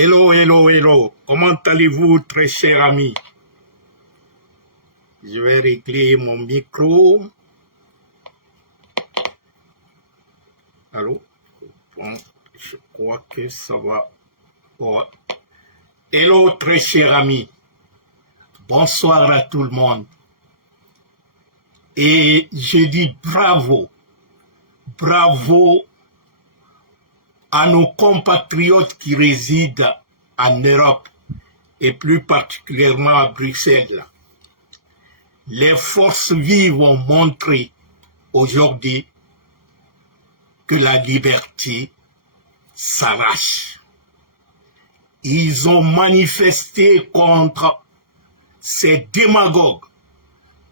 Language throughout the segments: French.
Hello, hello, hello. Comment allez-vous, très chers amis? Je vais régler mon micro. Allô? Bon, je crois que ça va. Oh. Hello, très chers amis. Bonsoir à tout le monde. Et je dis bravo. Bravo à nos compatriotes qui résident en Europe et plus particulièrement à Bruxelles. Les forces vives ont montré aujourd'hui que la liberté s'arrache. Ils ont manifesté contre ces démagogues,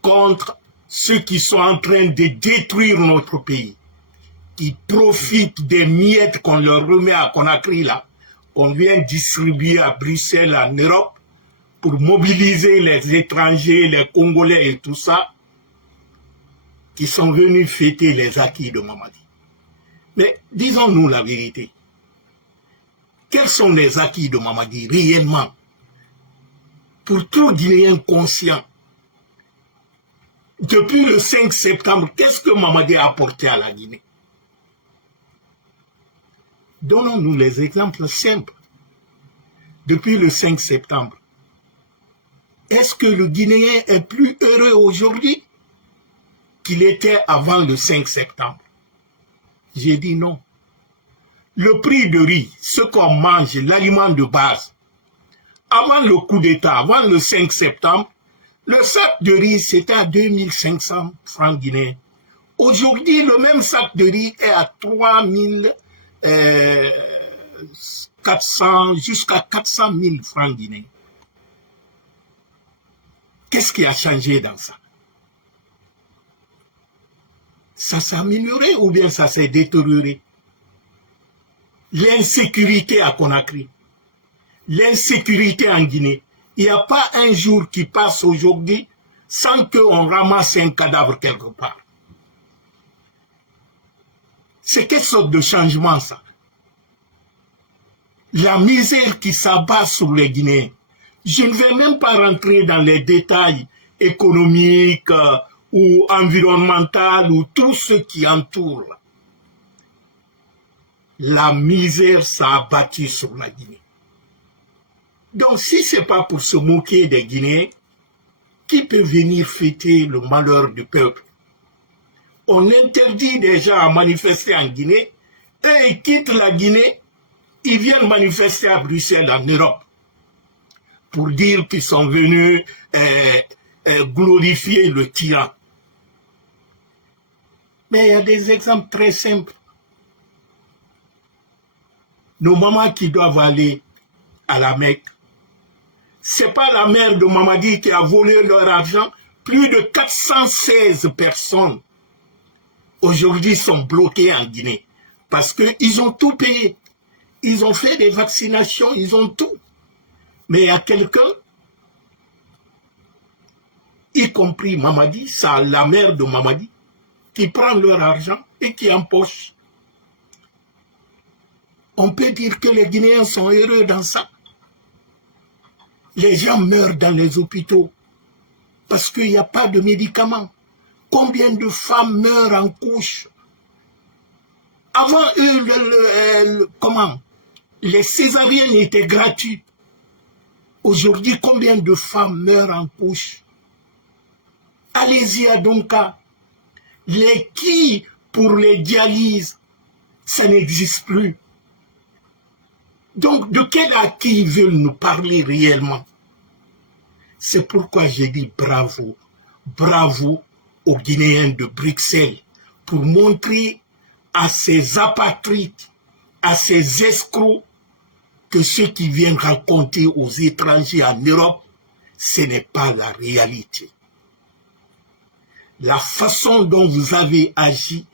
contre ceux qui sont en train de détruire notre pays, qui profitent des miettes qu'on leur remet à Conakry là. On vient distribuer à Bruxelles, en Europe, pour mobiliser les étrangers, les Congolais et tout ça, qui sont venus fêter les acquis de Mamadi. Mais disons-nous la vérité. Quels sont les acquis de Mamadi réellement? Pour tout Guinéen conscient, depuis le 5 septembre, qu'est-ce que Mamadi a apporté à la Guinée? Donnons-nous les exemples simples. Depuis le 5 septembre, est-ce que le Guinéen est plus heureux aujourd'hui qu'il était avant le 5 septembre? J'ai dit non. Le prix de riz, ce qu'on mange, l'aliment de base, avant le coup d'État, avant le 5 septembre, le sac de riz, c'était à 2500 francs guinéens. Aujourd'hui, le même sac de riz est à 3400 jusqu'à 400 000 francs guinéens. Qu'est-ce qui a changé dans ça? Ça s'est amélioré ou bien ça s'est détérioré? L'insécurité à Conakry, l'insécurité en Guinée. Il n'y a pas un jour qui passe aujourd'hui sans qu'on ramasse un cadavre quelque part. C'est quelle sorte de changement ça? La misère qui s'abat sur les Guinéens. Je ne vais même pas rentrer dans les détails économiques ou environnementaux ou tout ce qui entoure. La misère s'est abattue sur la Guinée. Donc si ce n'est pas pour se moquer des Guinéens, qui peut venir fêter le malheur du peuple? On interdit des gens à manifester en Guinée, et ils quittent la Guinée, ils viennent manifester à Bruxelles, en Europe, pour dire qu'ils sont venus glorifier le tyran. Mais il y a des exemples très simples. Nos mamans qui doivent aller à la Mecque, c'est pas la mère de Mamadi qui a volé leur argent. Plus de 416 personnes aujourd'hui sont bloquées en Guinée parce qu'ils ont tout payé. Ils ont fait des vaccinations, ils ont tout. Mais il y a quelqu'un, y compris Mamadi, ça, la mère de Mamadi, qui prend leur argent et qui empoche. On peut dire que les Guinéens sont heureux dans ça. Les gens meurent dans les hôpitaux parce qu'il n'y a pas de médicaments. Combien de femmes meurent en couche? Avant eux, les césariennes étaient gratuites. Aujourd'hui, combien de femmes meurent en couche? Allez-y à Donka. Les quilles pour les dialyses, ça n'existe plus. Donc, de quel acquis ils veulent nous parler réellement? C'est pourquoi j'ai dit bravo. Bravo aux Guinéens de Bruxelles pour montrer à ces apatrides, à ces escrocs, que ce qu'ils viennent raconter aux étrangers en Europe, ce n'est pas la réalité. La façon dont vous avez agi,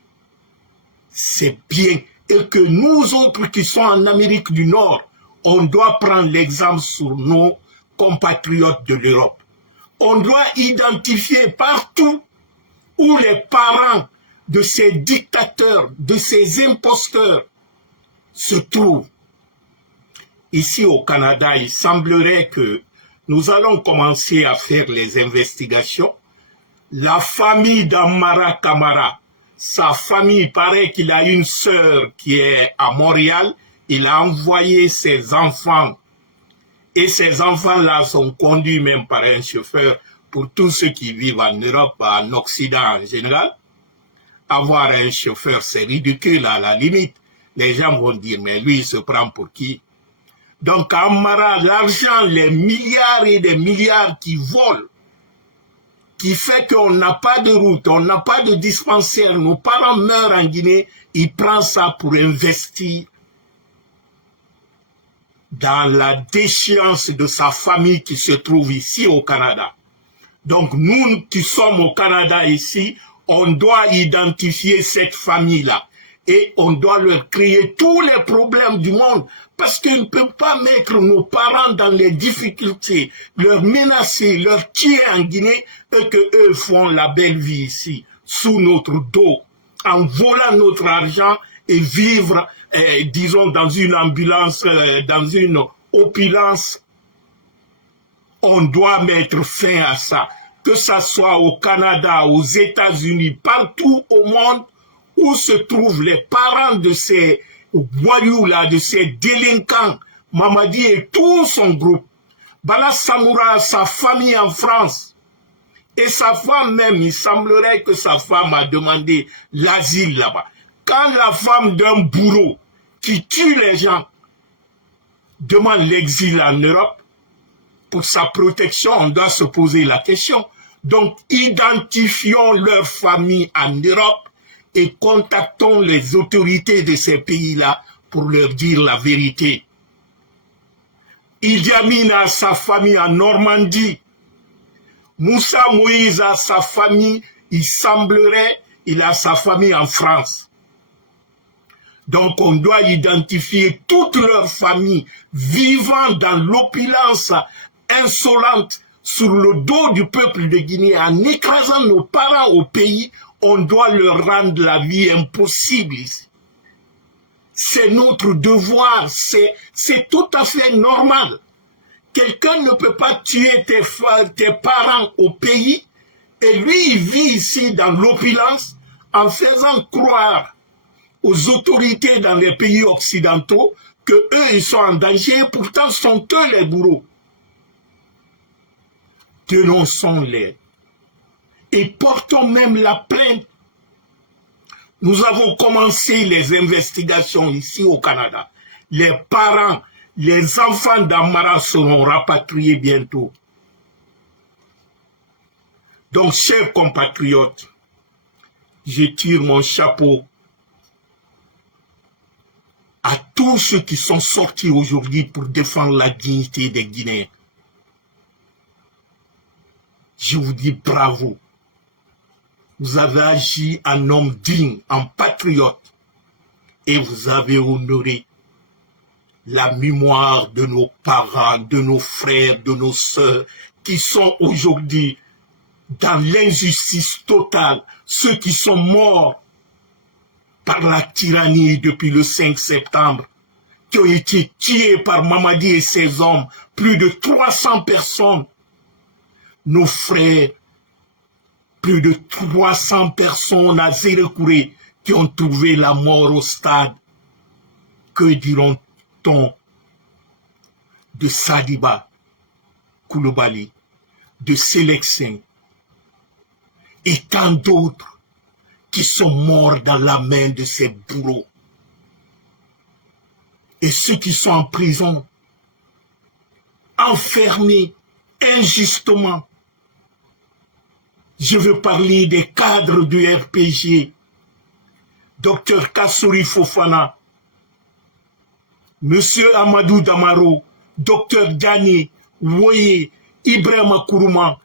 c'est bien. Et que nous autres qui sommes en Amérique du Nord, on doit prendre l'exemple sur nos compatriotes de l'Europe. On doit identifier partout où les parents de ces dictateurs, de ces imposteurs se trouvent. ici au Canada, il semblerait que nous allons commencer à faire les investigations. La famille d'Amara Camara, sa famille, il paraît qu'il a une sœur qui est à Montréal. Il a envoyé ses enfants. Et ces enfants-là sont conduits même par un chauffeur pour tous ceux qui vivent en Europe, en Occident en général. Avoir un chauffeur, c'est ridicule à la limite. Les gens vont dire, mais lui, il se prend pour qui? Donc, Amara, l'argent, les milliards et des milliards qui volent, qui fait qu'on n'a pas de route, on n'a pas de dispensaire, nos parents meurent en Guinée, il prend ça pour investir dans la déchéance de sa famille qui se trouve ici au Canada. Donc, nous qui sommes au Canada ici, on doit identifier cette famille-là. Et on doit leur créer tous les problèmes du monde parce qu'ils ne peuvent pas mettre nos parents dans les difficultés, leur menacer, leur tuer en Guinée et qu'eux font la belle vie ici, sous notre dos, en volant notre argent et vivre, disons, dans une ambulance, dans une opulence. On doit mettre fin à ça, que ça soit au Canada, aux États-Unis, partout au monde, où se trouvent les parents de ces voyous-là, de ces délinquants, Mamadi et tout son groupe. Bala Samoura, sa famille en France, et sa femme même, il semblerait que sa femme a demandé l'asile là-bas. Quand la femme d'un bourreau qui tue les gens demande l'exil en Europe, pour sa protection, on doit se poser la question. Donc, identifions leur famille en Europe et contactons les autorités de ces pays-là pour leur dire la vérité. Idi Amin a sa famille en Normandie. Moussa Moïse a sa famille, il semblerait, il a sa famille en France. Donc on doit identifier toute leur famille vivant dans l'opulence insolente sur le dos du peuple de Guinée en écrasant nos parents au pays. On doit leur rendre la vie impossible ici. C'est notre devoir, c'est tout à fait normal. Quelqu'un ne peut pas tuer tes parents au pays et lui, il vit ici dans l'opulence en faisant croire aux autorités dans les pays occidentaux que eux, ils sont en danger, pourtant sont eux les bourreaux. Dénonçons-les et portons même la plainte. Nous avons commencé les investigations ici au Canada. Les parents, les enfants d'Amara seront rapatriés bientôt. Donc, chers compatriotes, je tire mon chapeau à tous ceux qui sont sortis aujourd'hui pour défendre la dignité des Guinéens. Je vous dis bravo. Vous avez agi en homme digne, en patriote, et vous avez honoré la mémoire de nos parents, de nos frères, de nos sœurs, qui sont aujourd'hui dans l'injustice totale, ceux qui sont morts par la tyrannie depuis le 5 septembre, qui ont été tués par Mamadi et ses hommes, plus de 300 personnes, nos frères, plus de 300 personnes à Zérekouré qui ont trouvé la mort au stade. Que diront-on de Sadiba Koulibaly, de Sélexin et tant d'autres qui sont morts dans la main de ces bourreaux? Et ceux qui sont en prison, enfermés injustement. Je veux parler des cadres du RPG, Dr Kassouri Fofana, Monsieur Amadou Damaro, Dr Dani, Woye, Ibrahima Kourouma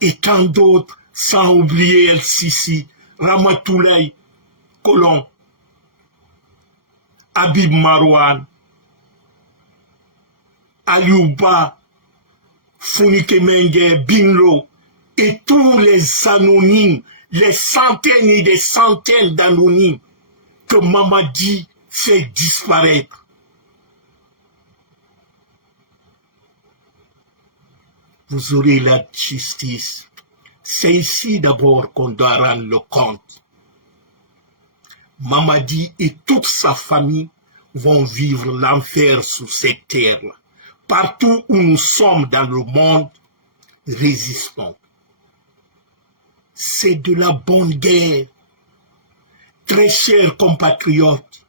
et tant d'autres, sans oublier El Sisi, Ramatoulaye Colon, Habib Marouane, Aliouba, Founike Mengue, Binlo, et tous les anonymes, les centaines et des centaines d'anonymes que Mamadi fait disparaître. vous aurez la justice. C'est ici d'abord qu'on doit rendre le compte. Mamadi et toute sa famille vont vivre l'enfer sous cette terre-là. Partout où nous sommes dans le monde, résistons. C'est de la bonne guerre. Très chers compatriotes,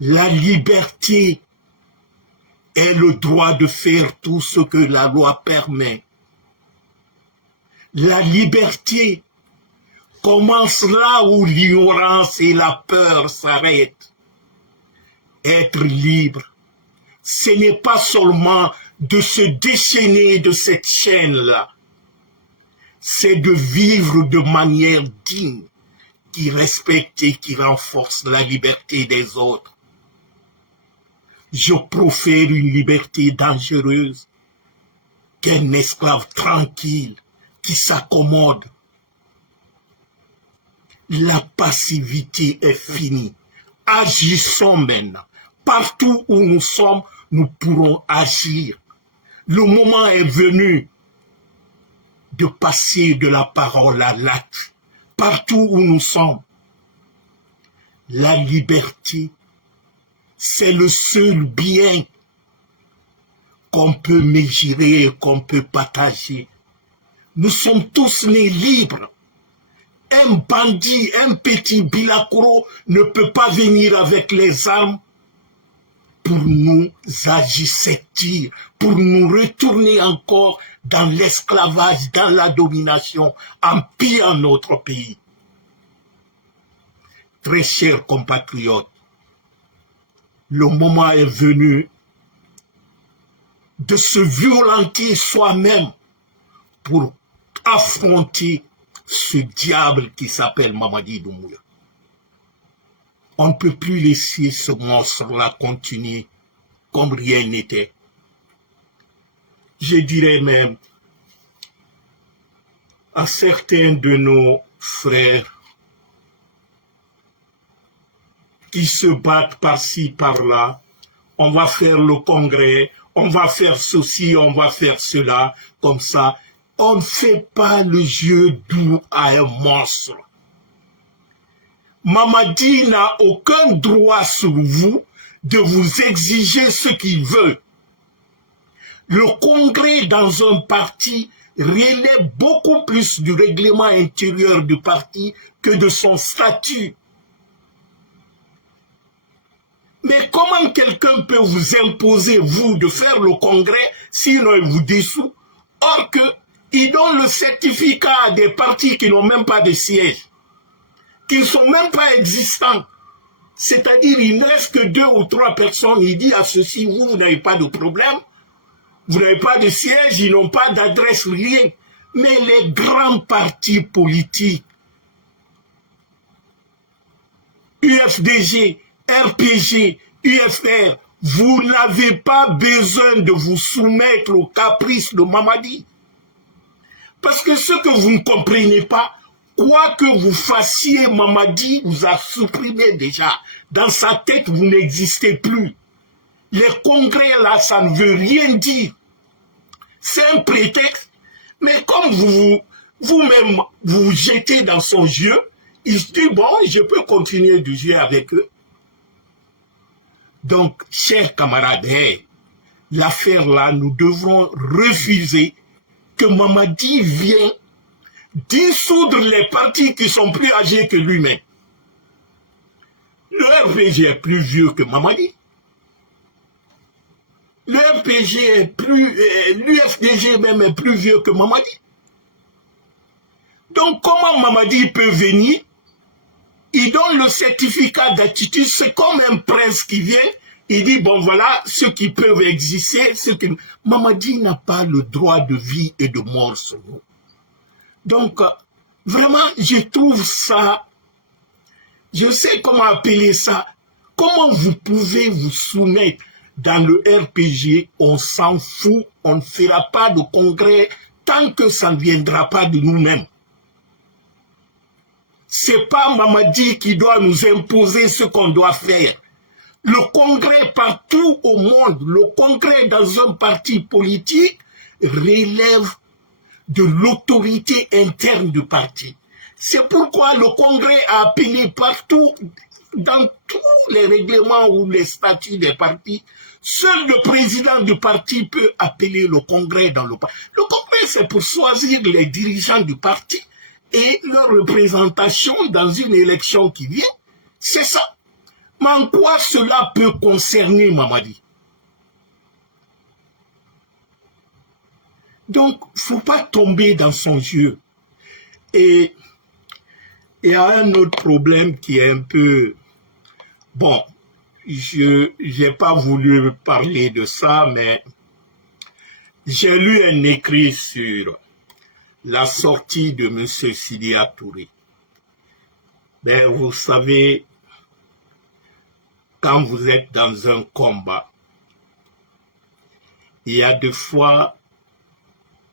la liberté est le droit de faire tout ce que la loi permet. La liberté commence là où l'ignorance et la peur s'arrêtent. Être libre, ce n'est pas seulement de se déchaîner de cette chaîne-là, c'est de vivre de manière digne, qui respecte et qui renforce la liberté des autres. Je profère une liberté dangereuse qu'un esclave tranquille qui s'accommode. La passivité est finie. Agissons maintenant. Partout où nous sommes, nous pourrons agir. Le moment est venu de passer de la parole à l'acte. Partout où nous sommes, la liberté, c'est le seul bien qu'on peut mesurer, qu'on peut partager. Nous sommes tous nés libres. Un bandit, un petit bilakoro ne peut pas venir avec les armes pour nous agisser, pour nous retourner encore dans l'esclavage, dans la domination, en pillant notre pays. Très chers compatriotes, le moment est venu de se violenter soi-même pour affronter ce diable qui s'appelle Mamadi Doumbouya. On ne peut plus laisser ce monstre-là continuer comme rien n'était. Je dirais même à certains de nos frères qui se battent par-ci, par-là, on va faire le congrès, on va faire ceci, on va faire cela, comme ça. On ne fait pas le jeu doux à un monstre. Mamadi n'a aucun droit sur vous de vous exiger ce qu'il veut. Le congrès dans un parti relève beaucoup plus du règlement intérieur du parti que de son statut. Mais comment quelqu'un peut vous imposer, vous, de faire le congrès, sinon il vous dissout, or que ils donnent le certificat à des partis qui n'ont même pas de siège, qui ne sont même pas existants. C'est-à-dire, il ne reste que 2 ou 3 personnes, il dit à ceux-ci, vous n'avez pas de problème, vous n'avez pas de siège, ils n'ont pas d'adresse, rien. Mais les grands partis politiques, UFDG, RPG, UFR, vous n'avez pas besoin de vous soumettre aux caprices de Mamadi. Parce que ce que vous ne comprenez pas, quoi que vous fassiez, Mamadi vous a supprimé déjà. Dans sa tête, vous n'existez plus. Les congrès, là, ça ne veut rien dire. C'est un prétexte. Mais comme vous-même, vous jetez dans son jeu, il se dit, bon, je peux continuer de jouer avec eux. Donc, chers camarades, l'affaire là, nous devrons refuser que Mamadi vienne dissoudre les partis qui sont plus âgés que lui-même. Le RPG est plus vieux que Mamadi. Le RPG est plus... l'UFDG même est plus vieux que Mamadi. Donc comment Mamadi peut venir? Il donne le certificat d'attitude, c'est comme un prince qui vient, il dit, bon voilà, ceux qui peuvent exister, ceux qui... Mamadi n'a pas le droit de vie et de mort sur nous. Donc, vraiment, je trouve ça, je sais comment appeler ça, comment vous pouvez vous soumettre dans le RPG, on s'en fout, on ne fera pas de congrès tant que ça ne viendra pas de nous-mêmes. C'est pas Mamadi qui doit nous imposer ce qu'on doit faire. Le congrès partout au monde, le congrès dans un parti politique relève de l'autorité interne du parti. C'est pourquoi le Congrès a appelé partout, dans tous les règlements ou les statuts des partis, seul le président du parti peut appeler le Congrès dans le parti. Le Congrès, c'est pour choisir les dirigeants du parti et leur représentation dans une élection qui vient. C'est ça. Mais en quoi cela peut concerner Mamadi? Donc, il ne faut pas tomber dans son jeu. Et il y a un autre problème qui est un peu... Bon, je n'ai pas voulu parler de ça, mais j'ai lu un écrit sur la sortie de M. Sidya Touré. Ben, vous savez, quand vous êtes dans un combat, il y a des fois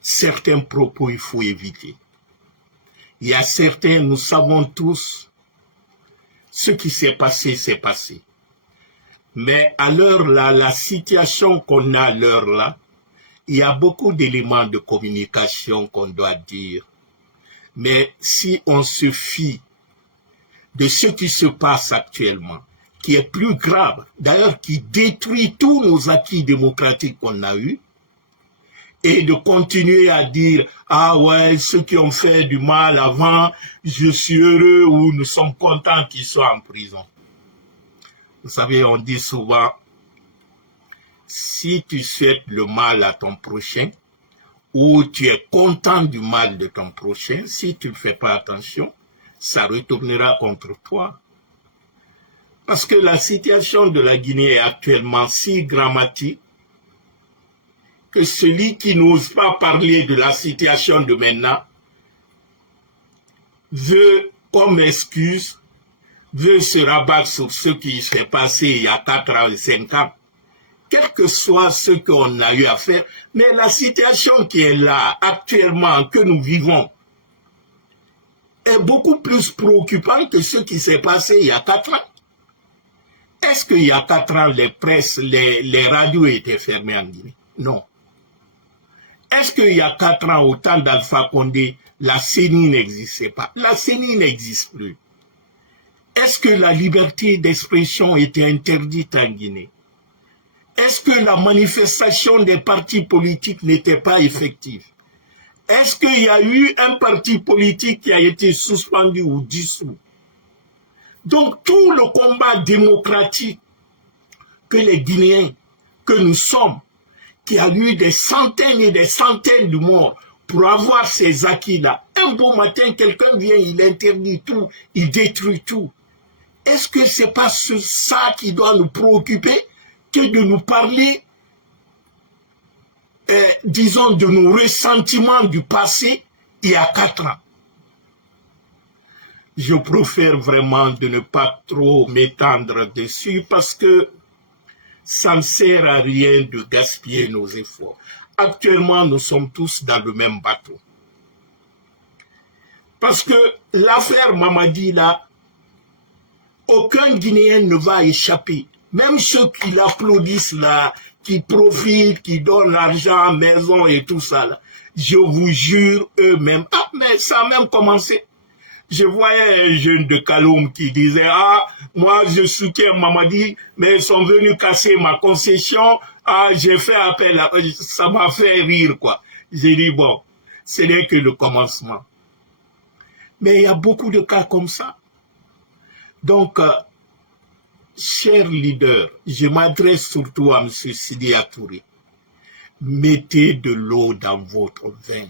certains propos il faut éviter. Il y a certains, nous savons tous, ce qui s'est passé, c'est passé. Mais à l'heure là, la situation qu'on a à l'heure là, il y a beaucoup d'éléments de communication qu'on doit dire. Mais si on se fie de ce qui se passe actuellement, qui est plus grave, d'ailleurs qui détruit tous nos acquis démocratiques qu'on a eus, et de continuer à dire « Ah ouais, ceux qui ont fait du mal avant, je suis heureux ou nous sommes contents qu'ils soient en prison. » Vous savez, on dit souvent, si tu souhaites le mal à ton prochain, ou tu es content du mal de ton prochain, si tu ne fais pas attention, ça retournera contre toi. Parce que la situation de la Guinée est actuellement si dramatique que celui qui n'ose pas parler de la situation de maintenant veut, comme excuse, veut se rabattre sur ce qui s'est passé il y a 4 ans et 5 ans, quel que soit ce qu'on a eu à faire. Mais la situation qui est là, actuellement, que nous vivons, est beaucoup plus préoccupante que ce qui s'est passé il y a 4 ans. Est-ce qu'il y a 4 ans, les presses, les radios étaient fermées en Guinée? Non. Est-ce qu'il y a 4 ans, au temps d'Alpha Condé, la CENI n'existait pas? La CENI n'existe plus. Est-ce que la liberté d'expression était interdite en Guinée? Est-ce que la manifestation des partis politiques n'était pas effective? Est-ce qu'il y a eu un parti politique qui a été suspendu ou dissous? Donc tout le combat démocratique que les Guinéens, que nous sommes, qui a eu des centaines et des centaines de morts pour avoir ces acquis-là. Un beau matin, quelqu'un vient, il interdit tout, il détruit tout. Est-ce que ce n'est pas ça qui doit nous préoccuper que de nous parler, disons, de nos ressentiments du passé il y a 4 ans? Je préfère vraiment de ne pas trop m'étendre dessus parce que ça ne sert à rien de gaspiller nos efforts. Actuellement, nous sommes tous dans le même bateau. Parce que l'affaire Mamadi, là, aucun Guinéen ne va échapper. Même ceux qui l'applaudissent, là, qui profitent, qui donnent l'argent, maison et tout ça, là, je vous jure, eux-mêmes. Ah, mais ça a même commencé. Je voyais un jeune de Kaloum qui disait « Ah, moi je soutiens Mamadi, mais ils sont venus casser ma concession. Ah, j'ai fait appel à... » Ça m'a fait rire, quoi. J'ai dit « Bon, ce n'est que le commencement. » Mais il y a beaucoup de cas comme ça. Donc, chers leaders, je m'adresse surtout à M. Sidya Touré. Mettez de l'eau dans votre vin.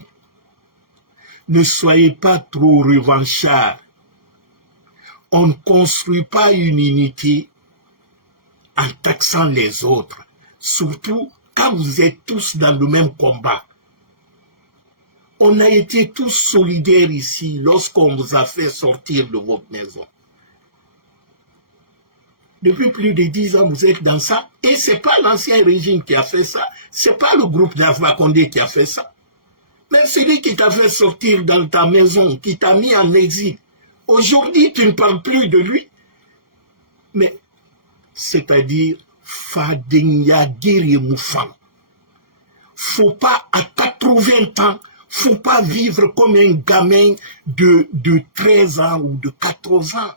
Ne soyez pas trop revanchards. On ne construit pas une unité en taxant les autres, surtout quand vous êtes tous dans le même combat. On a été tous solidaires ici lorsqu'on vous a fait sortir de votre maison. Depuis plus de 10 ans, vous êtes dans ça. Et ce n'est pas l'ancien régime qui a fait ça. Ce n'est pas le groupe d'Alpha Condé qui a fait ça. Mais celui qui t'a fait sortir dans ta maison, qui t'a mis en exil, aujourd'hui tu ne parles plus de lui. Mais, c'est-à-dire, Fadenya Guerre Moufan. faut pas, à 80 ans, faut pas vivre comme un gamin de 13 ans ou de 14 ans.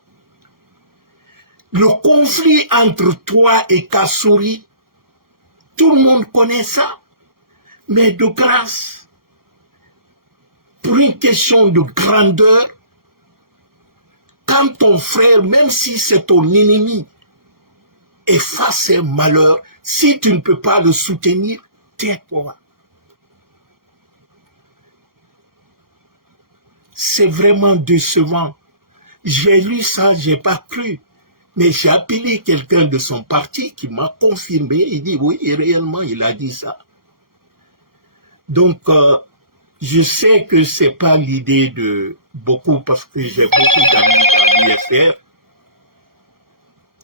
Le conflit entre toi et Kassouri, tout le monde connaît ça. Mais de grâce, pour une question de grandeur, quand ton frère, même si c'est ton ennemi, efface un malheur, si tu ne peux pas le soutenir, tais-toi. C'est vraiment décevant. J'ai lu ça, j'ai pas cru. Mais j'ai appelé quelqu'un de son parti qui m'a confirmé. Il dit oui, réellement, il a dit ça. Donc, je sais que c'est pas l'idée de beaucoup parce que j'ai beaucoup d'amis dans l'USR.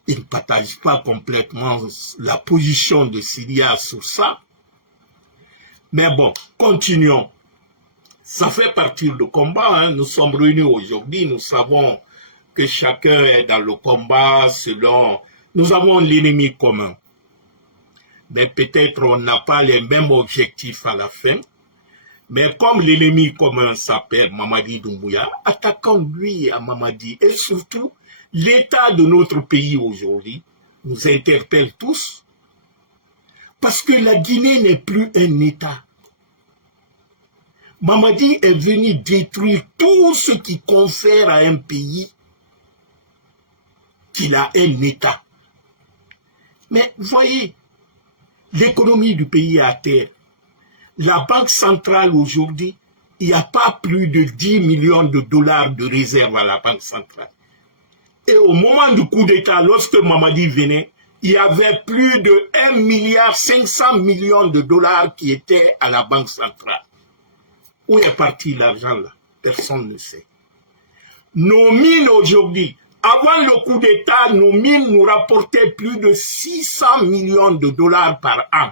Ils ne partagent pas complètement la position de Syria sur ça. Mais bon, continuons. Ça fait partie du combat. Hein. Nous sommes réunis aujourd'hui. Nous savons que chacun est dans le combat selon... Nous avons l'ennemi commun. Mais peut-être on n'a pas les mêmes objectifs à la fin. Mais comme l'ennemi commun s'appelle Mamadi Doumbouya, attaquons-lui à Mamadi. Et surtout, l'état de notre pays aujourd'hui nous interpelle tous. Parce que la Guinée n'est plus un État. Mamadi est venu détruire tout ce qui confère à un pays qu'il a un État. Mais voyez, l'économie du pays est à terre. La Banque centrale aujourd'hui, il n'y a pas plus de 10 millions de dollars de réserve à la Banque centrale. Et au moment du coup d'État, lorsque Mamadi venait, il y avait plus de 1,5 milliard de dollars qui étaient à la Banque centrale. Où est parti l'argent là? Personne ne sait. Nos mines aujourd'hui, avant le coup d'État, nos mines nous rapportaient plus de 600 millions de dollars par an.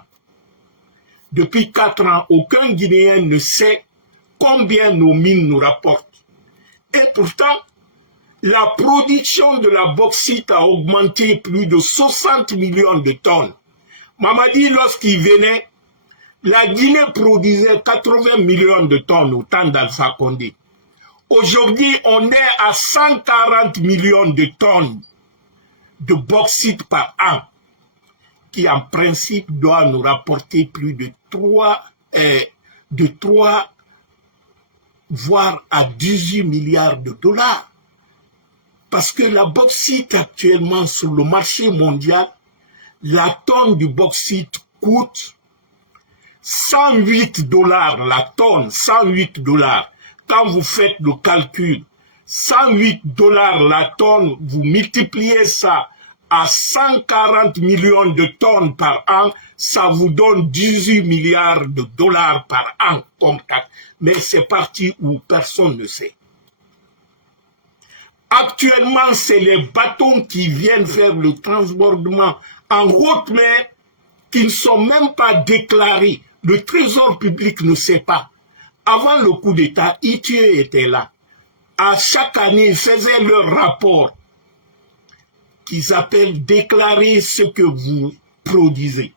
Depuis 4 ans, aucun Guinéen ne sait combien nos mines nous rapportent. Et pourtant, la production de la bauxite a augmenté plus de 60 millions de tonnes. Mamadi, lorsqu'il venait, la Guinée produisait 80 millions de tonnes au temps d'Alpha Condé. Aujourd'hui, on est à 140 millions de tonnes de bauxite par an, qui en principe doit nous rapporter plus de 3 voire à 18 milliards de dollars. Parce que la bauxite actuellement sur le marché mondial, la tonne du bauxite coûte 108 dollars la tonne, 108 dollars. Quand vous faites le calcul, 108 dollars la tonne, vous multipliez ça à 140 millions de tonnes par an, ça vous donne 18 milliards de dollars par an. Mais c'est parti où personne ne sait. Actuellement, c'est les bateaux qui viennent faire le transbordement en haute mer qui ne sont même pas déclarés. Le trésor public ne sait pas. Avant le coup d'État, ITIE était là. À chaque année, ils faisaient leur rapport qu'ils appellent déclarer ce que vous produisez.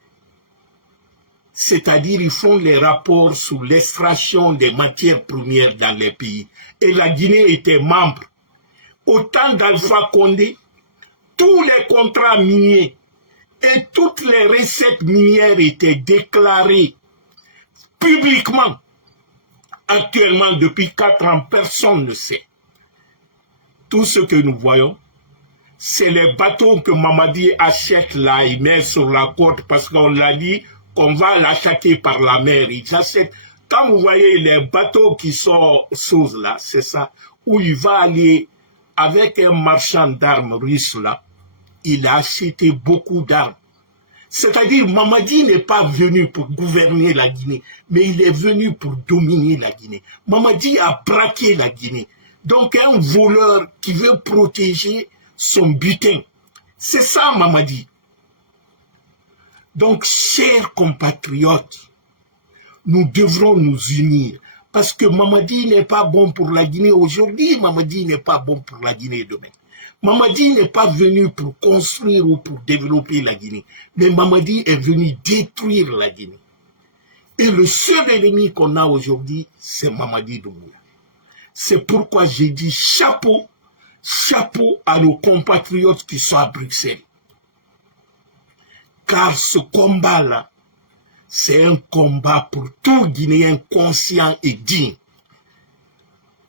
C'est-à-dire, ils font les rapports sur l'extraction des matières premières dans les pays. Et la Guinée était membre. Au temps d'Alpha Condé, tous les contrats miniers et toutes les recettes minières étaient déclarées publiquement. Actuellement, depuis 4 ans, personne ne sait. Tout ce que nous voyons, c'est les bateaux que Mamadi achète là, il met sur la côte parce qu'on l'a dit qu'on va l'attaquer par la mer. Il achète. Quand vous voyez les bateaux qui sont sous là, c'est ça, où il va aller avec un marchand d'armes russe là, il a acheté beaucoup d'armes. C'est-à-dire, Mamadi n'est pas venu pour gouverner la Guinée, mais il est venu pour dominer la Guinée. Mamadi a braqué la Guinée. Donc, un voleur qui veut protéger son butin. C'est ça, Mamadi. Donc, chers compatriotes, nous devrons nous unir. Parce que Mamadi n'est pas bon pour la Guinée aujourd'hui, Mamadi n'est pas bon pour la Guinée demain. Mamadi n'est pas venu pour construire ou pour développer la Guinée, mais Mamadi est venu détruire la Guinée. Et le seul ennemi qu'on a aujourd'hui, c'est Mamadi Doumbouya. C'est pourquoi j'ai dit chapeau, chapeau à nos compatriotes qui sont à Bruxelles. Car ce combat-là, c'est un combat pour tout Guinéen conscient et digne.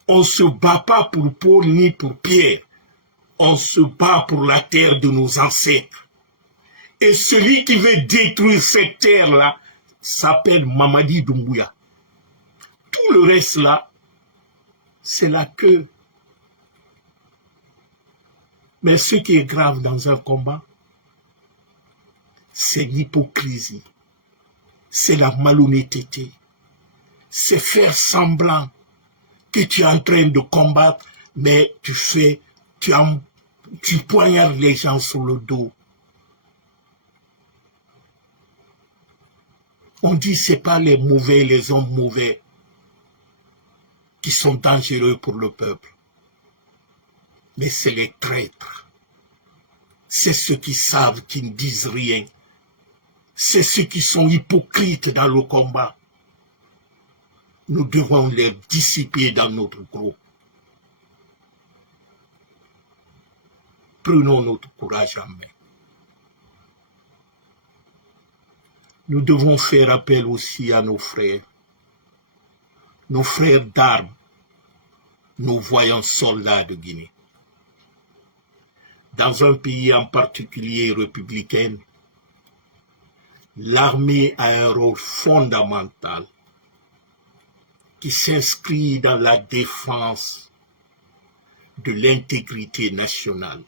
On ne se bat pas pour Paul ni pour Pierre. On se bat pour la terre de nos ancêtres. Et celui qui veut détruire cette terre-là s'appelle Mamadi Doumbouya. Tout le reste là, c'est la queue. Mais ce qui est grave dans un combat, c'est l'hypocrisie, c'est la malhonnêteté, c'est faire semblant que tu es en train de combattre, mais tu poignardes les gens sur le dos. On dit que ce n'est pas les mauvais, les hommes mauvais qui sont dangereux pour le peuple, mais c'est les traîtres. C'est ceux qui savent, qui ne disent rien. C'est ceux qui sont hypocrites dans le combat. Nous devons les dissiper dans notre groupe. Prenons notre courage en main. Nous devons faire appel aussi à nos frères d'armes, nos voyants soldats de Guinée. Dans un pays en particulier républicain, l'armée a un rôle fondamental qui s'inscrit dans la défense de l'intégrité nationale,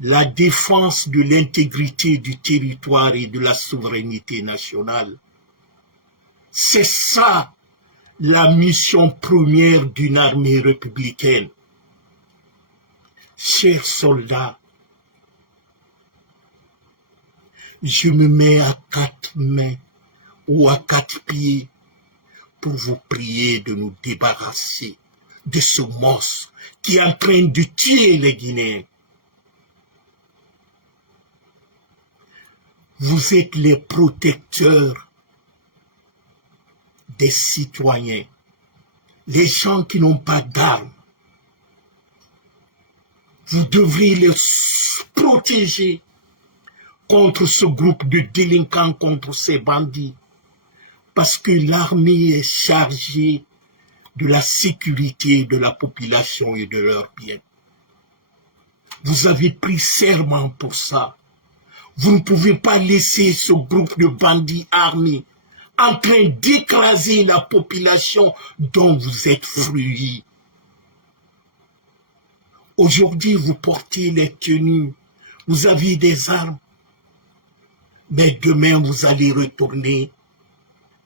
la défense de l'intégrité du territoire et de la souveraineté nationale. C'est ça la mission première d'une armée républicaine. Chers soldats, je me mets à 4 mains ou à 4 pieds pour vous prier de nous débarrasser de ce monstre qui est en train de tuer les Guinéens. Vous êtes les protecteurs des citoyens, les gens qui n'ont pas d'armes. Vous devriez les protéger contre ce groupe de délinquants, contre ces bandits, parce que l'armée est chargée de la sécurité de la population et de leurs biens. Vous avez pris serment pour ça. Vous ne pouvez pas laisser ce groupe de bandits armés en train d'écraser la population dont vous êtes fruits. Aujourd'hui, vous portez les tenues, vous avez des armes, mais demain, vous allez retourner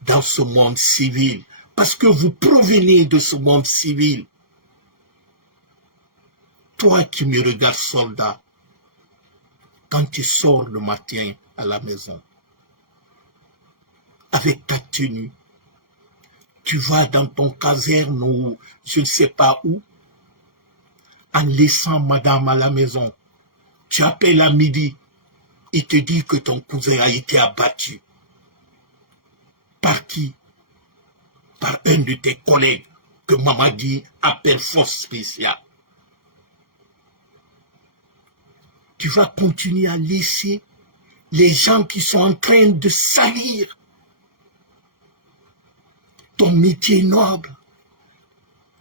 dans ce monde civil, parce que vous provenez de ce monde civil. Toi qui me regardes, soldat, quand tu sors le matin à la maison, avec ta tenue, tu vas dans ton caserne ou je ne sais pas où, en laissant madame à la maison. Tu appelles à midi, il te dit que ton cousin a été abattu. Par qui? Par un de tes collègues que Mamadi appelle force spéciale. Tu vas continuer à laisser les gens qui sont en train de salir ton métier noble.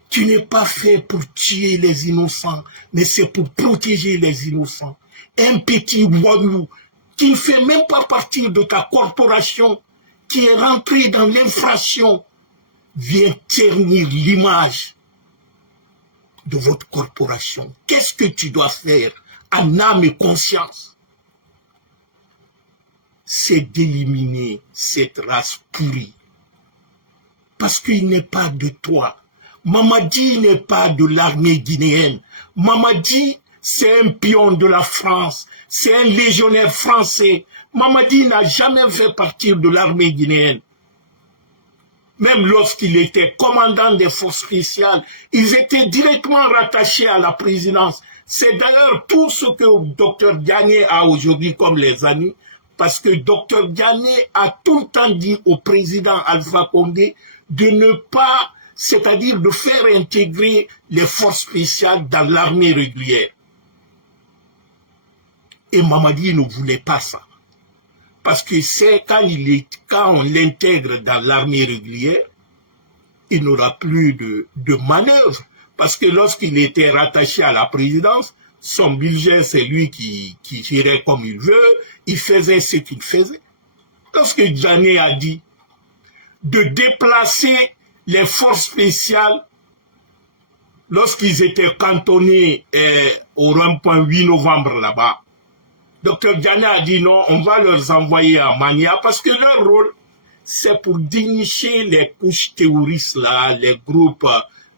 Tu n'es pas fait pour tuer les innocents, mais c'est pour protéger les innocents. Un petit voyou qui ne fait même pas partie de ta corporation, qui est rentré dans l'infraction, vient ternir l'image de votre corporation. Qu'est-ce que tu dois faire en âme et conscience? C'est d'éliminer cette race pourrie. Parce qu'il n'est pas de toi. Mamadi n'est pas de l'armée guinéenne. Mamadi, c'est un pion de la France. C'est un légionnaire français. Mamadi n'a jamais fait partie de l'armée guinéenne. Même lorsqu'il était commandant des forces spéciales, ils étaient directement rattachés à la présidence. C'est d'ailleurs tout ce que le docteur Diagne a aujourd'hui comme les amis, parce que Dr Diané a tout le temps dit au président Alpha Condé de ne pas, c'est-à-dire de faire intégrer les forces spéciales dans l'armée régulière. Et Mamadi ne voulait pas ça. Parce que c'est quand on l'intègre dans l'armée régulière, il n'aura plus de manœuvre. Parce que lorsqu'il était rattaché à la présidence, son budget, c'est lui qui gérait comme il veut, il faisait ce qu'il faisait. Lorsque Diané a dit de déplacer les forces spéciales, lorsqu'ils étaient cantonnés au rond-point 8 novembre là-bas, Dr Diané a dit non, on va leur envoyer à Mania parce que leur rôle, c'est pour dénicher les couches terroristes là, les groupes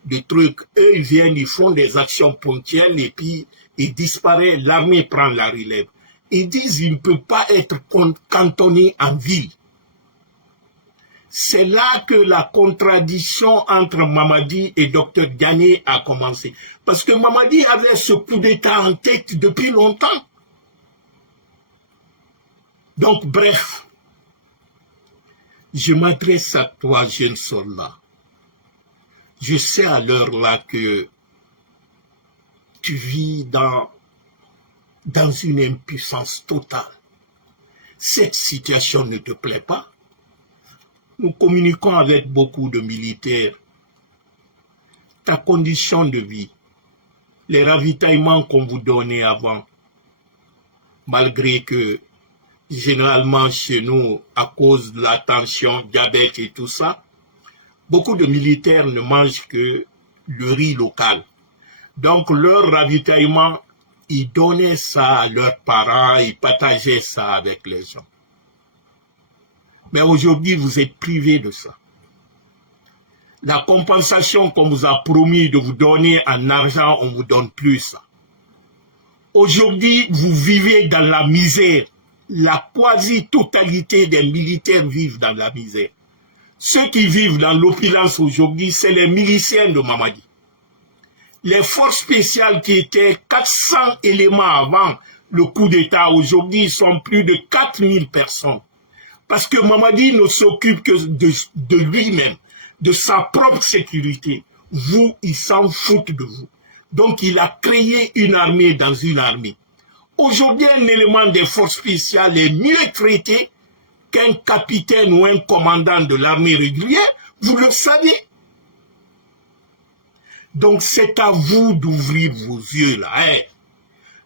de trucs. Eux, ils viennent, ils font des actions ponctuelles et puis ils disparaissent, l'armée prend la relève. Ils disent qu'ils ne peuvent pas être cantonnés en ville. C'est là que la contradiction entre Mamadi et Dr Diané a commencé. Parce que Mamadi avait ce coup d'État en tête depuis longtemps. Donc, bref, je m'adresse à toi, jeune soldat. Je sais à l'heure là que tu vis dans une impuissance totale. Cette situation ne te plaît pas. Nous communiquons avec beaucoup de militaires. Ta condition de vie, les ravitaillements qu'on vous donnait avant, malgré que généralement chez nous, à cause de la tension, diabète et tout ça, beaucoup de militaires ne mangent que le riz local. Donc leur ravitaillement, ils donnaient ça à leurs parents, ils partageaient ça avec les gens. Mais aujourd'hui, vous êtes privés de ça. La compensation qu'on vous a promis de vous donner en argent, on ne vous donne plus ça. Aujourd'hui, vous vivez dans la misère. La quasi-totalité des militaires vivent dans la misère. Ceux qui vivent dans l'opulence aujourd'hui, c'est les miliciens de Mamadi. Les forces spéciales qui étaient 400 éléments avant le coup d'État, aujourd'hui, sont plus de 4000 personnes. Parce que Mamadi ne s'occupe que de lui-même, de sa propre sécurité. Vous, ils s'en foutent de vous. Donc, il a créé une armée dans une armée. Aujourd'hui, un élément des forces spéciales est mieux traité qu'un capitaine ou un commandant de l'armée régulière. Vous le savez. Donc, c'est à vous d'ouvrir vos yeux là. Hein.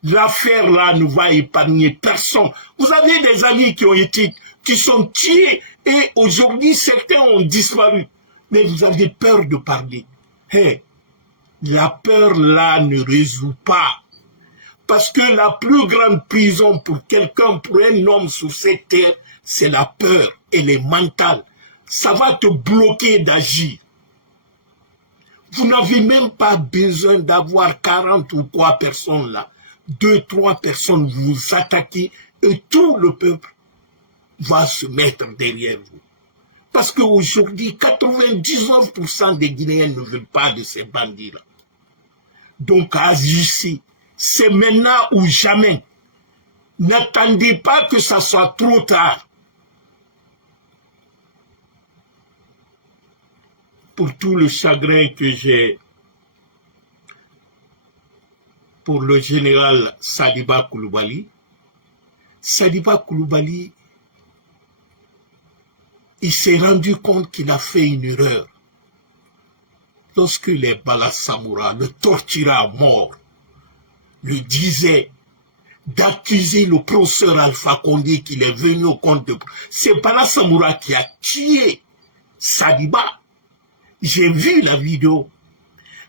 L'affaire là ne va épargner personne. Vous avez des amis qui sont tués et aujourd'hui, certains ont disparu. Mais vous avez peur de parler. Hey, la peur là ne résout pas. Parce que la plus grande prison pour quelqu'un, pour un homme sur cette terre, c'est la peur. Elle est mentale. Ça va te bloquer d'agir. Vous n'avez même pas besoin d'avoir 40 ou 3 personnes là. 2, 3 personnes, vous attaquez et tout le peuple va se mettre derrière vous. Parce qu'aujourd'hui, 99% des Guinéens ne veulent pas de ces bandits-là. Donc, agissez. C'est maintenant ou jamais. N'attendez pas que ça soit trop tard. Pour tout le chagrin que j'ai pour le général Sadiba Koulibaly, il s'est rendu compte qu'il a fait une erreur. Lorsque les Bala Samoura le torturaient à mort, le disaient d'accuser le professeur Alpha Condé qu'il est venu au compte de... C'est Bala Samoura qui a tué Sadiba. J'ai vu la vidéo.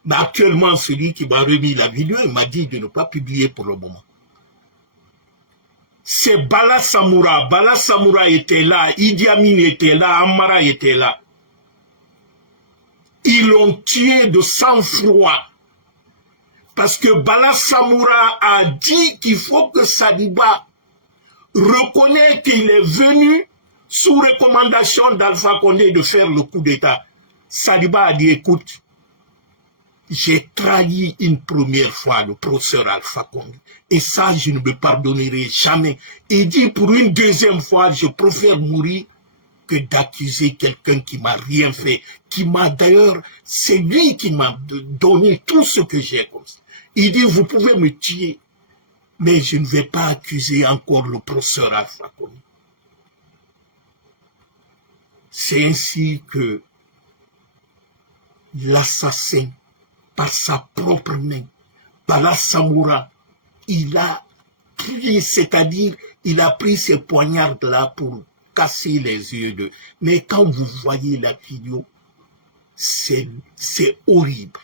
Mais actuellement, celui qui m'a remis la vidéo, il m'a dit de ne pas publier pour le moment. C'est Bala Samoura. Bala Samoura était là, Idi Amin était là, Amara était là. Ils l'ont tué de sang-froid. Parce que Bala Samoura a dit qu'il faut que Sadiba reconnaisse qu'il est venu sous recommandation d'Alpha Condé de faire le coup d'État. Sadiba a dit, écoute, j'ai trahi une première fois le professeur Alpha Condé. Et ça, je ne me pardonnerai jamais. Et dit pour une deuxième fois, je préfère mourir que d'accuser quelqu'un qui m'a rien fait, qui m'a d'ailleurs, c'est lui qui m'a donné tout ce que j'ai comme ça. Il dit, vous pouvez me tuer, mais je ne vais pas accuser encore le professeur Alpha Condé. C'est ainsi que l'assassin, par sa propre main, par la Samoura, il a pris, c'est-à-dire, il a pris ces poignards-là pour casser les yeux d'eux. Mais quand vous voyez la vidéo, c'est horrible.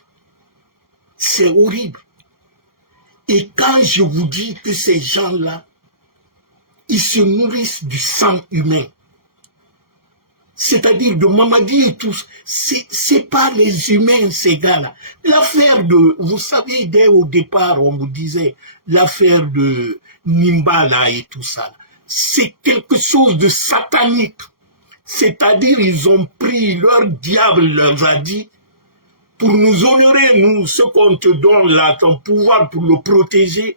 C'est horrible. Et quand je vous dis que ces gens-là, ils se nourrissent du sang humain, c'est-à-dire de Mamadi et tous, c'est pas les humains, ces gars-là. L'affaire de, vous savez, dès au départ, on vous disait, l'affaire de Nimbala et tout ça, c'est quelque chose de satanique. C'est-à-dire, ils ont pris leur diable, leur a dit, pour nous honorer, nous, ce qu'on te donne là, ton pouvoir pour le protéger,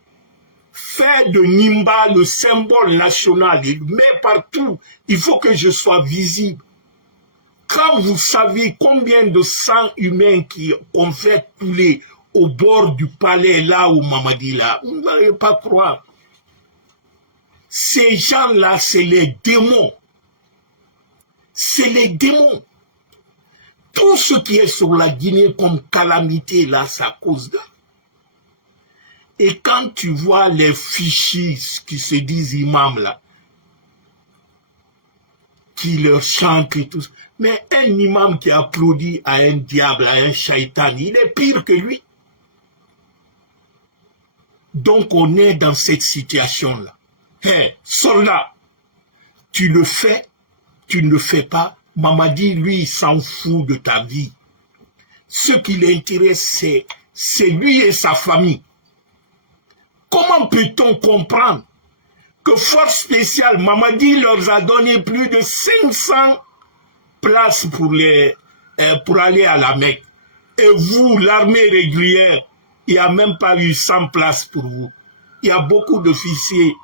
fais de Nimba le symbole national, mais partout, il faut que je sois visible. Quand vous savez combien de sang humain qu'on fait couler au bord du palais là où Mamadi là, vous n'allez pas croire. Ces gens-là, c'est les démons. C'est les démons. Tout ce qui est sur la Guinée comme calamité là, c'est à cause d'eux. Et quand tu vois les fichis qui se disent imams là, qui leur chantent et tout ça, mais un imam qui applaudit à un diable, à un shaitan, il est pire que lui. Donc on est dans cette situation-là. Hey, soldat, tu le fais, tu ne le fais pas, Mamadi, lui, il s'en fout de ta vie. Ce qui l'intéresse, c'est lui et sa famille. Comment peut-on comprendre que Force spéciale, Mamadi leur a donné plus de 500 places pour aller à la Mecque. Et vous, l'armée régulière, il n'y a même pas eu 100 places pour vous. Il y a beaucoup d'officiers.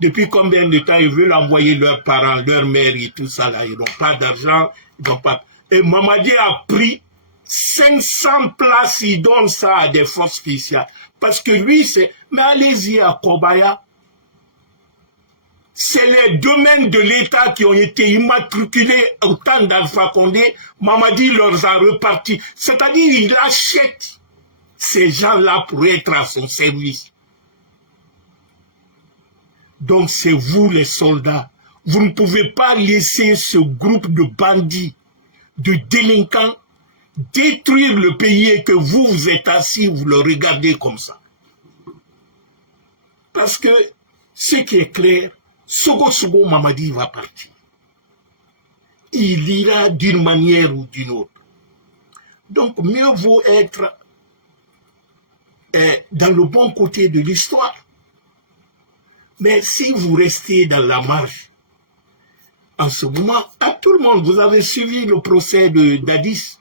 Depuis combien de temps ils veulent envoyer leurs parents, leurs mères et tout ça là. Ils n'ont pas d'argent, ils n'ont pas. Et Mamadi a pris 500 places, il donne ça à des forces spéciales. Parce que lui, c'est... Mais allez-y à Kobaya. C'est les domaines de l'État qui ont été immatriculés au temps d'Alpha Condé. Mamadi leur a reparti. C'est-à-dire, il achète ces gens-là pour être à son service. Donc, c'est vous les soldats. Vous ne pouvez pas laisser ce groupe de bandits, de délinquants, détruire le pays et que vous êtes assis, vous le regardez comme ça. Parce que, ce qui est clair, Sogo Mamadi va partir. Il ira d'une manière ou d'une autre. Donc, mieux vaut être dans le bon côté de l'histoire. Mais si vous restez dans la marge, en ce moment, à tout le monde, vous avez suivi le procès de Dadis.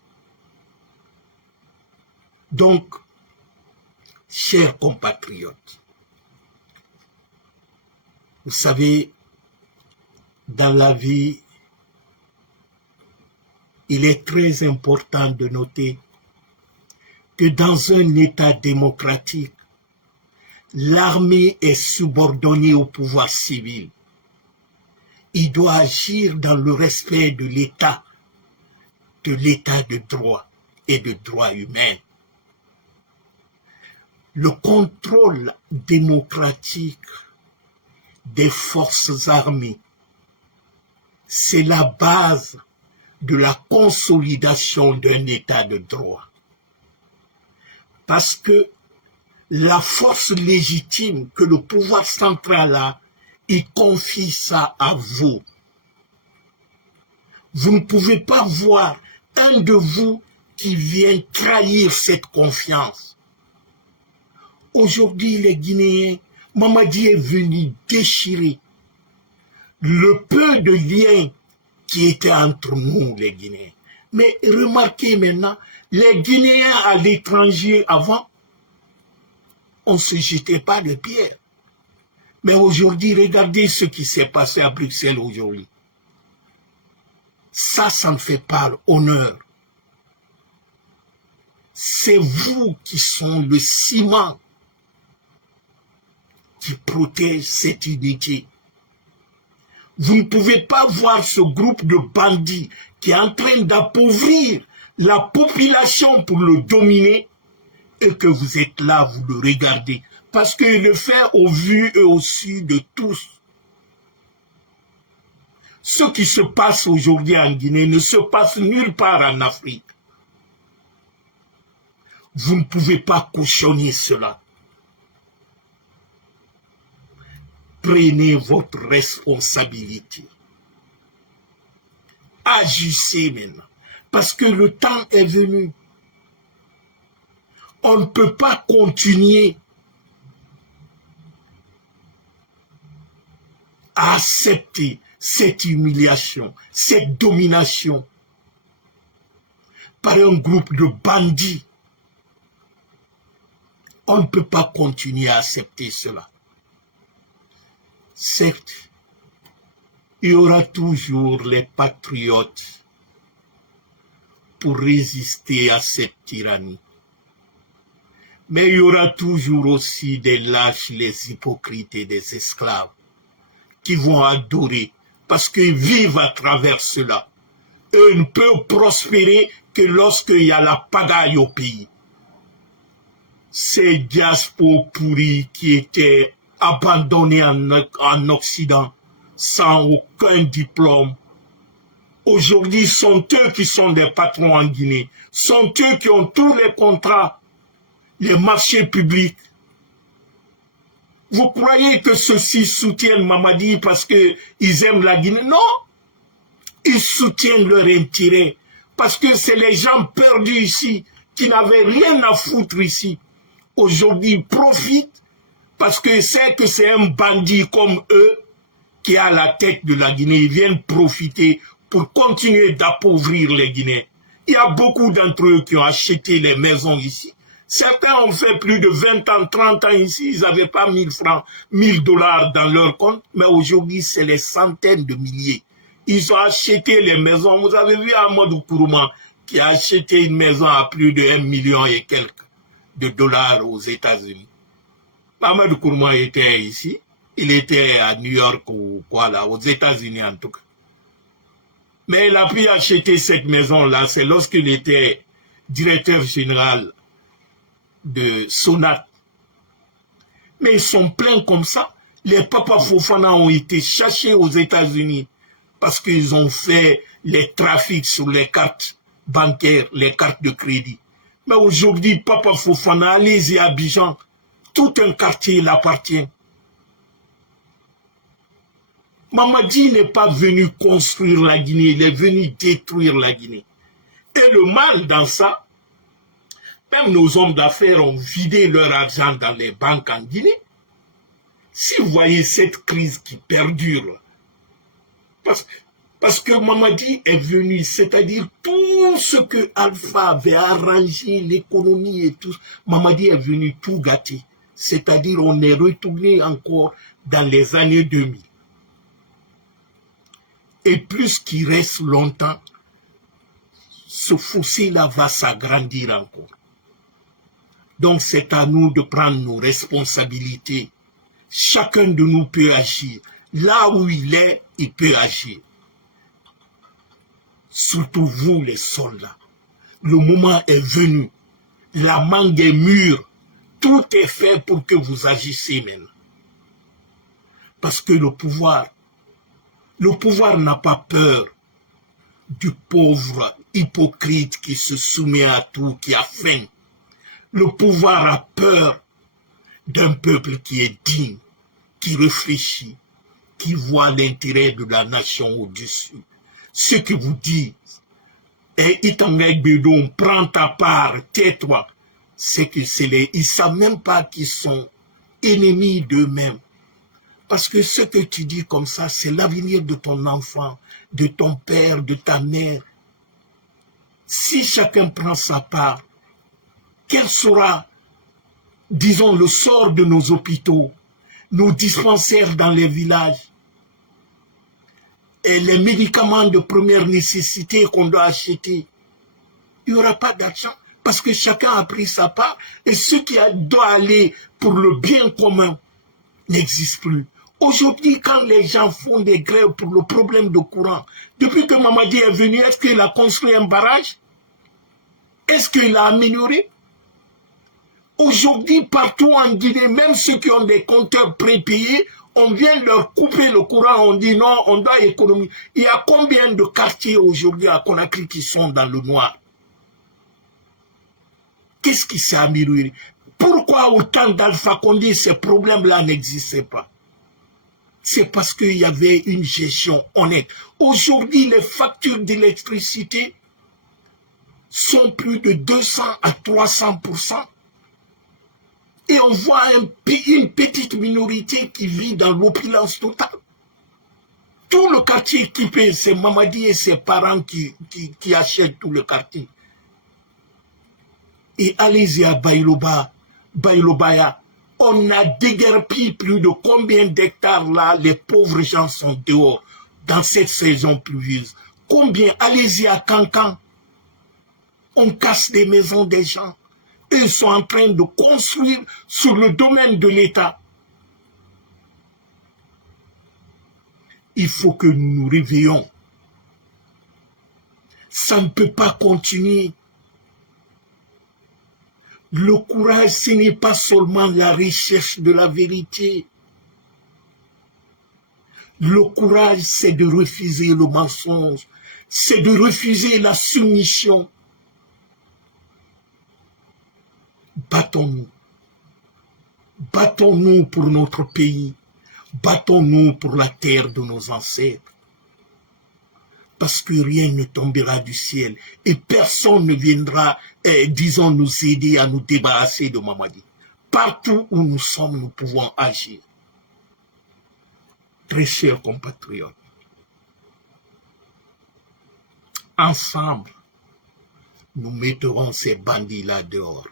Donc, chers compatriotes, vous savez, dans la vie, il est très important de noter que dans un État démocratique, l'armée est subordonnée au pouvoir civil. Il doit agir dans le respect de l'État de droit et de droits humains. Le contrôle démocratique des forces armées, c'est la base de la consolidation d'un État de droit. Parce que la force légitime que le pouvoir central a, il confie ça à vous. Vous ne pouvez pas voir un de vous qui vient trahir cette confiance. Aujourd'hui, les Guinéens, Mamadi est venu déchirer le peu de liens qui étaient entre nous, les Guinéens. Mais remarquez maintenant, Les Guinéens à l'étranger avant, on ne se jetait pas de pierre. Mais aujourd'hui, regardez ce qui s'est passé à Bruxelles aujourd'hui. Ça ne fait pas honneur. C'est vous qui sont le ciment qui protège cette unité. Vous ne pouvez pas voir ce groupe de bandits qui est en train d'appauvrir la population pour le dominer et que vous êtes là, vous le regardez. Parce qu'il le fait au vu et au su de tous. Ce qui se passe aujourd'hui en Guinée ne se passe nulle part en Afrique. Vous ne pouvez pas cautionner cela. Prenez votre responsabilité. Agissez maintenant. Parce que le temps est venu. On ne peut pas continuer à accepter cette humiliation, cette domination par un groupe de bandits. On ne peut pas continuer à accepter cela. Certes, il y aura toujours les patriotes pour résister à cette tyrannie. Mais il y aura toujours aussi des lâches, les hypocrites et des esclaves qui vont adorer parce qu'ils vivent à travers cela. Eux ne peuvent prospérer que lorsqu'il y a la pagaille au pays. Ces diaspores pourris qui étaient abandonnés en Occident sans aucun diplôme, aujourd'hui sont eux qui sont des patrons en Guinée, sont eux qui ont tous les contrats, les marchés publics. Vous croyez que ceux-ci soutiennent Mamadi parce qu'ils aiment la Guinée? Non, ils soutiennent leur intérêt parce que c'est les gens perdus ici qui n'avaient rien à foutre ici. Aujourd'hui, ils profitent parce que c'est un bandit comme eux qui est à la tête de la Guinée. Ils viennent profiter pour continuer d'appauvrir les Guinéens. Il y a beaucoup d'entre eux qui ont acheté les maisons ici. Certains ont fait plus de 20 ans, 30 ans ici. Ils n'avaient pas 1000 francs, 1000 dollars dans leur compte. Mais aujourd'hui, c'est les centaines de milliers. Ils ont acheté les maisons. Vous avez vu Amadou Kourouma qui a acheté une maison à plus de 1 million et quelques de dollars aux États-Unis. Amadou Kourouma était ici. Il était à New York ou quoi là, aux États-Unis en tout cas. Mais il a pu acheter cette maison-là, c'est lorsqu'il était directeur général de Sonat. Mais ils sont pleins comme ça. Les Papa Fofana ont été cherchés aux États-Unis parce qu'ils ont fait les trafics sur les cartes bancaires, les cartes de crédit. Mais aujourd'hui, Papa Fofana, allez-y à Abidjan, tout un quartier l'appartient. Mamadi n'est pas venu construire la Guinée, il est venu détruire la Guinée. Et le mal dans ça, même nos hommes d'affaires ont vidé leur argent dans les banques en Guinée. Si vous voyez cette crise qui perdure, parce que Mamadi est venu, c'est-à-dire tout ce que Alpha avait arrangé, l'économie et tout, Mamadi est venu tout gâter. C'est-à-dire on est retourné encore dans les années 2000. Et plus qu'il reste longtemps, ce fossé-là va s'agrandir encore. Donc c'est à nous de prendre nos responsabilités. Chacun de nous peut agir. Là où il est, il peut agir. Surtout vous les soldats. Le moment est venu. La mangue est mûre. Tout est fait pour que vous agissiez maintenant. Parce que le pouvoir n'a pas peur du pauvre hypocrite qui se soumet à tout, qui a faim. Le pouvoir a peur d'un peuple qui est digne, qui réfléchit, qui voit l'intérêt de la nation au-dessus. Ce que vous dites, et Itangay Bédon, prends ta part, tais-toi, c'est que ils ne savent même pas qu'ils sont ennemis d'eux-mêmes. Parce que ce que tu dis comme ça, c'est l'avenir de ton enfant, de ton père, de ta mère. si chacun prend sa part, quel sera, disons, le sort de nos hôpitaux, nos dispensaires dans les villages, et les médicaments de première nécessité qu'on doit acheter? Il n'y aura pas d'argent parce que chacun a pris sa part et ce qui doit aller pour le bien commun n'existe plus. Aujourd'hui, quand les gens font des grèves pour le problème de courant, depuis que Mamadi est venu, est-ce qu'il a construit un barrage? Est-ce qu'il a amélioré? Aujourd'hui, partout en Guinée, même ceux qui ont des compteurs prépayés, on vient leur couper le courant, on dit non, on doit économiser. Il y a combien de quartiers aujourd'hui à Conakry qui sont dans le noir? Qu'est-ce qui s'est amélioré? Pourquoi au temps d'Alpha Condé, ces problèmes-là n'existaient pas? C'est parce qu'il y avait une gestion honnête. Aujourd'hui, les factures d'électricité sont plus de 200 à 300%. Et on voit une petite minorité qui vit dans l'opulence totale. Tout le quartier équipé, c'est Mamadi et ses parents qui achètent tout le quartier. Et allez-y à Bailobaya, on a déguerpi plus de combien d'hectares là, les pauvres gens sont dehors dans cette saison pluvieuse. Combien? Allez-y à Cancan, on casse les maisons des gens. Ils sont en train de construire sur le domaine de l'État. Il faut que nous nous réveillons. Ça ne peut pas continuer. Le courage, ce n'est pas seulement la recherche de la vérité. Le courage, c'est de refuser le mensonge. C'est de refuser la soumission. Battons-nous. Battons-nous pour notre pays. Battons-nous pour la terre de nos ancêtres. Parce que rien ne tombera du ciel et personne ne viendra, disons, nous aider à nous débarrasser de Mamadi. Partout où nous sommes, nous pouvons agir. Très chers compatriotes, ensemble, nous mettrons ces bandits-là dehors.